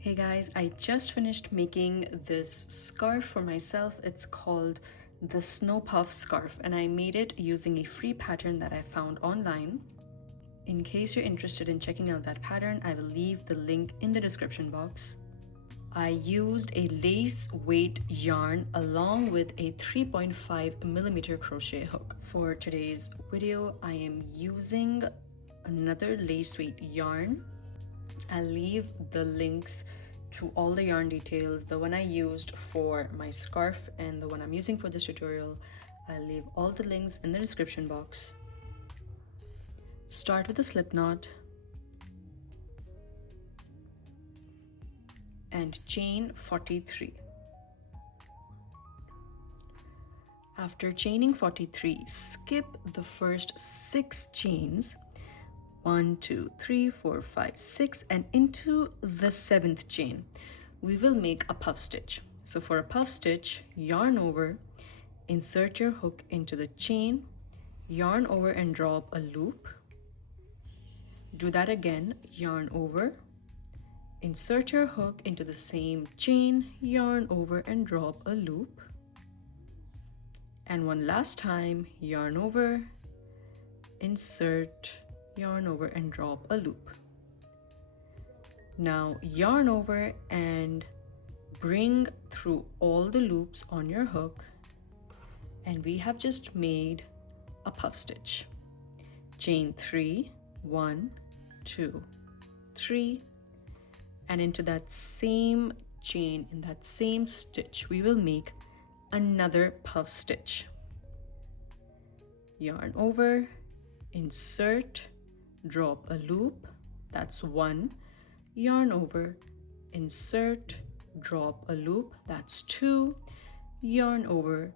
Hey guys, I just finished making this scarf for myself. It's called the Snow Puff Scarf, and I made it using a free pattern that I found online. In case you're interested in checking out that pattern, I will leave the link in the description box. I used a lace weight yarn along with a 3.5mm crochet hook. For today's video, I am using another lace weight yarn. I'll leave the links to all the yarn details, the one I used for my scarf and the one I'm using for this tutorial. I'll leave all the links in the description box. Start with a slip knot and chain 43. After chaining 43, skip the first 6 chains, 1, 2, 3, 4, 5, 6, and into the 7th chain we will make a puff stitch. So for a puff stitch, yarn over, insert your hook into the chain, yarn over and draw up a loop. Do that again, yarn over, insert your hook into the same chain, yarn over and draw up a loop. And one last time, yarn over, insert, yarn over and draw up a loop. Now yarn over and bring through all the loops on your hook, and we have just made a puff stitch. Chain 3, 1, 2, 3, and into that same chain, in that same stitch, we will make another puff stitch. Yarn over, insert, draw up a loop, that's 1, yarn over, insert, draw up a loop, that's 2, yarn over,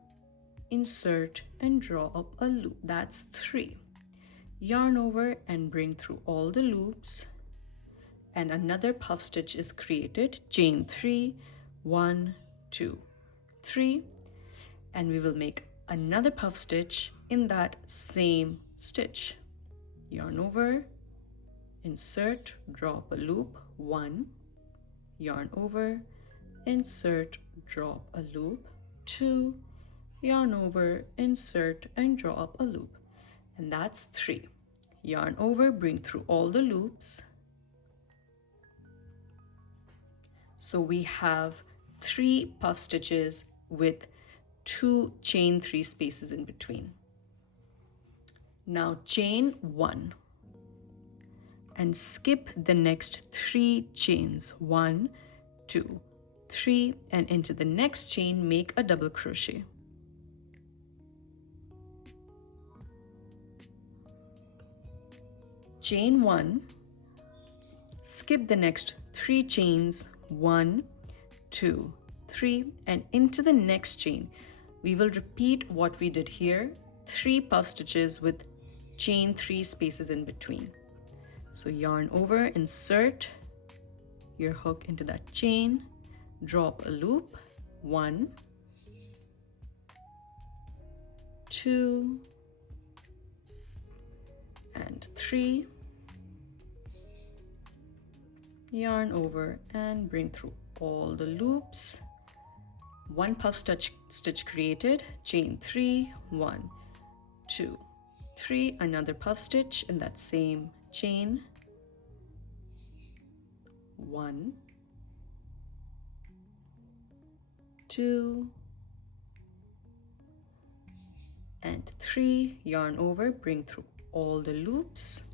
insert and draw up a loop, that's 3. Yarn over and bring through all the loops, and another puff stitch is created. Chain 3, 1, 2, 3, and we will make another puff stitch in that same stitch. Yarn over, insert, draw up a loop, 1, yarn over, insert, draw up a loop, 2, yarn over, insert and draw up a loop, and that's 3. Yarn over, bring through all the loops. So we have 3 puff stitches with 2 chain 3 spaces in between. Now chain 1 and skip the next 3 chains, 1, 2, 3, and into the next chain make a double crochet. Chain 1, skip the next 3 chains, 1, 2, 3, and into the next chain we will repeat what we did here, 3 puff stitches with chain 3 spaces in between. So yarn over, insert your hook into that chain, draw up a loop, 1, 2, and 3, yarn over and bring through all the loops. 1 puff stitch created, chain 3, 1, 2, 3, another puff stitch in that same chain, 1, 2, and 3, yarn over, bring through all the loops,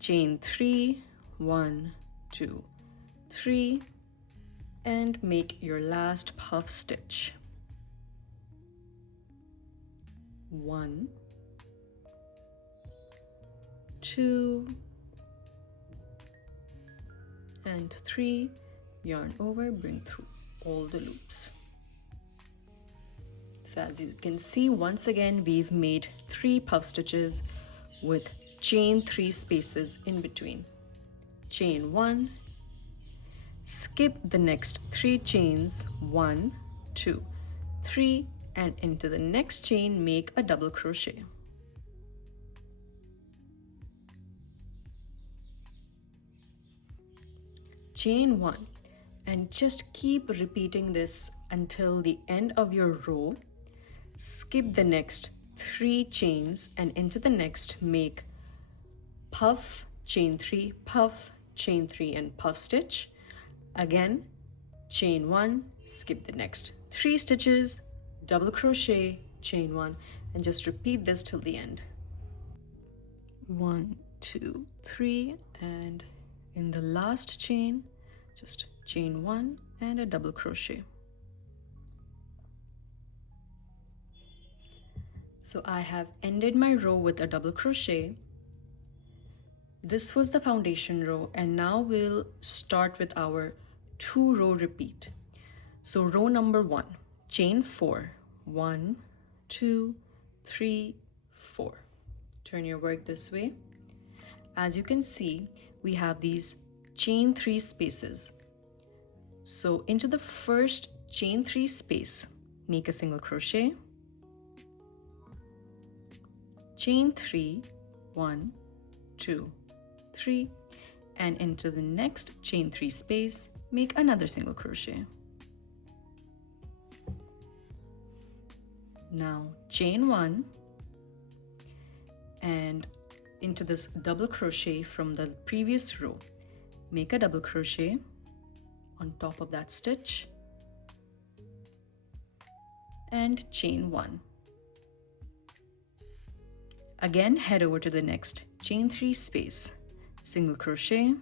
chain 3, 1, 2, 3, and make your last puff stitch. 1, 2, and 3, yarn over, bring through all the loops. So as you can see, once again we've made 3 puff stitches with chain 3 spaces in between. Chain 1, skip the next 3 chains, 1, 2, 3, and into the next chain make a double crochet. Chain 1, And just keep repeating this until the end of your row. Skip the next 3 chains and into the next make puff, chain 3, puff, chain 3 and puff stitch. Again, chain 1, skip the next 3 stitches, double crochet, chain 1, and just repeat this till the end. 1, 2, 3, and in the last chain, just chain 1 and a double crochet. So I have ended my row with a double crochet. This was the foundation row, and now we'll start with our 2-row repeat. So row number 1, chain 4, 1, 2, 3, 4. Turn your work this way. As you can see, we have these chain 3 spaces. So into the first chain 3 space, make a single crochet, chain 3, 1, 2, 3, and into the next chain 3 space, make another single crochet. Now chain 1 and into this double crochet from the previous row, make a double crochet on top of that stitch and chain 1. Again, head over to the next chain 3 space, single crochet,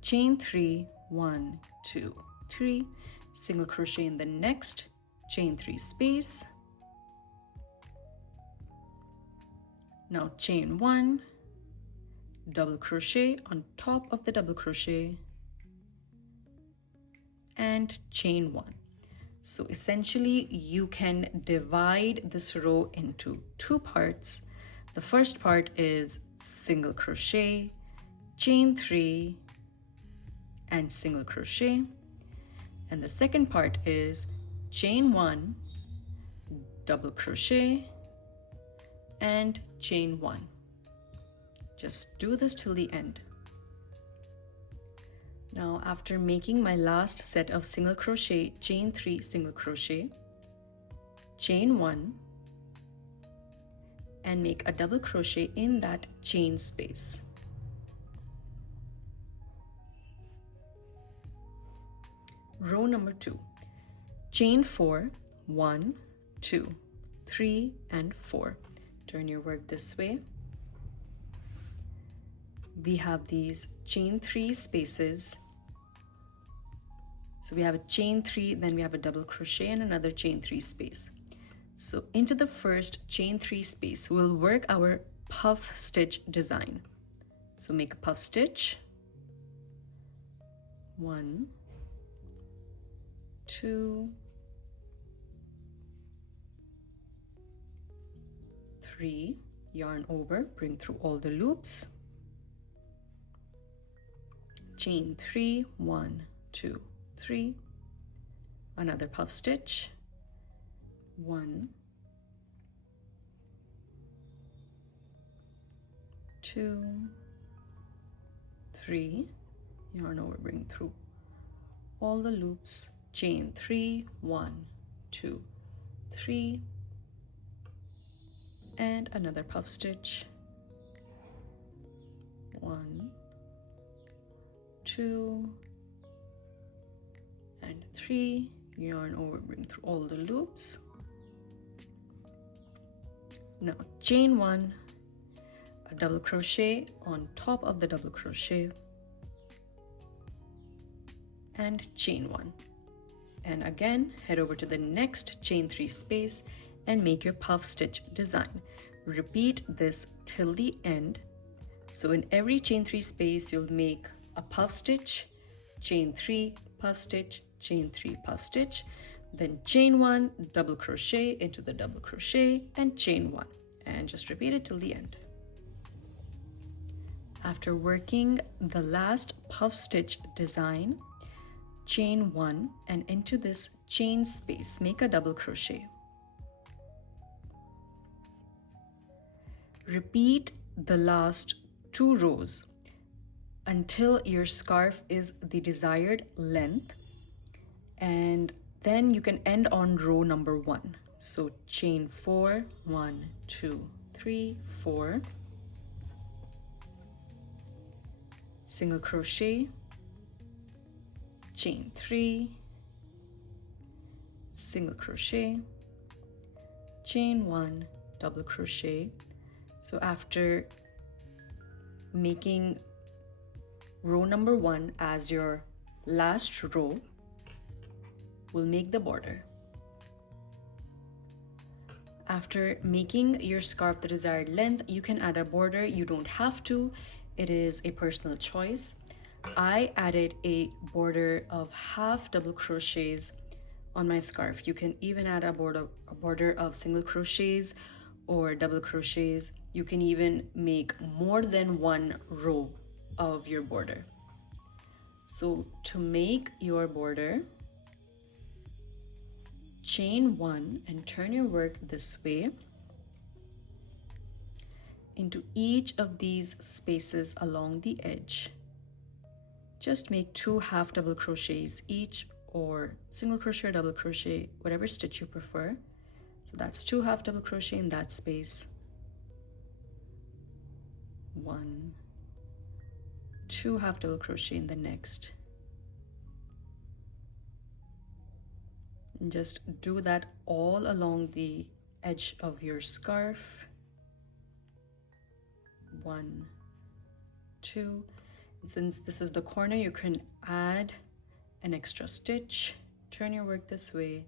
chain 3, 1, 2, 3, single crochet in the next chain 3 space. Now chain 1, double crochet on top of the double crochet and chain 1. So essentially you can divide this row into 2 parts. The first part is single crochet, chain 3 and single crochet, and the second part is chain 1, double crochet and chain 1. Just do this till the end. Now after making my last set of single crochet, chain 3, single crochet, chain 1 and make a double crochet in that chain space. Row number 2, chain 4, 1, 2, 3 and 4. Turn your work this way. We have these chain 3 spaces. So we have a chain 3, then we have a double crochet and another chain 3 space. So into the first chain 3 space, we'll work our puff stitch design. So make a puff stitch, 1, 2, 3, yarn over, bring through all the loops, chain 3, 1, 2, 3, another puff stitch, 1, 2, 3, yarn over, bring through all the loops, chain 3, 1, 2, 3, and another puff stitch, 1, 2 and 3, yarn over, bring through all the loops. Now chain 1, a double crochet on top of the double crochet and chain 1, and again head over to the next chain 3 space and make your puff stitch design. Repeat this till the end. So in every chain 3 space you'll make a puff stitch, chain 3, puff stitch, chain 3, puff stitch, then chain 1, double crochet into the double crochet and chain 1, and just repeat it till the end. After working the last puff stitch design, chain 1 and into this chain space make a double crochet. Repeat the last 2 rows. until your scarf is the desired length, and then you can end on row number 1. So chain 4, 1, 2, 3, 4, single crochet, chain 3, single crochet, chain 1, double crochet. So after making row number 1 as your last row, we'll make the border. After making your scarf the desired length, you can add a border. You don't have to. It is a personal choice. I added a border of half double crochets on my scarf. You can even add a border of single crochets or double crochets. You can even make more than one row of your border. So to make your border, chain 1 and turn your work this way into each of these spaces along the edge. Just make 2 half double crochets each, or single crochet or double crochet, whatever stitch you prefer. So that's 2 half double crochet in that space. 1, 2 half double crochet in the next. And just do that all along the edge of your scarf. 1, 2. And since this is the corner, you can add an extra stitch. Turn your work this way.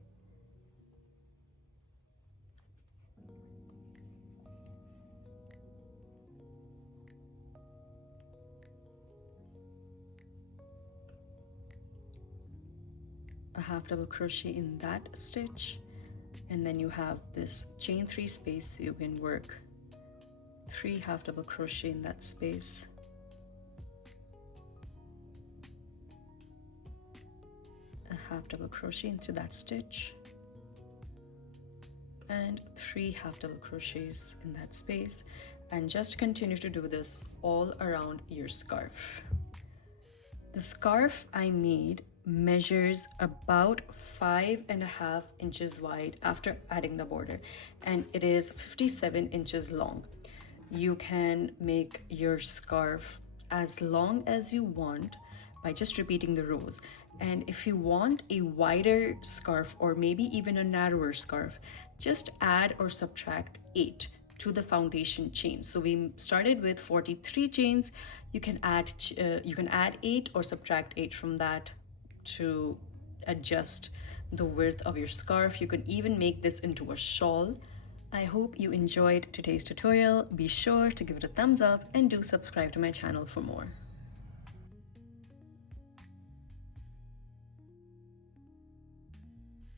A half double crochet in that stitch, and then you have this chain 3 space. You can work 3 half double crochet in that space, a half double crochet into that stitch, and 3 half double crochets in that space, and just continue to do this all around your scarf. The scarf I made measures about 5.5 inches wide after adding the border, and it is 57 inches long. You can make your scarf as long as you want by just repeating the rows. And if you want a wider scarf or maybe even a narrower scarf, just add or subtract 8 to the foundation chain. So we started with 43 chains. You can add 8 or subtract 8 from that to adjust the width of your scarf. You can even make this into a shawl. I hope you enjoyed today's tutorial. Be sure to give it a thumbs up and do subscribe to my channel for more.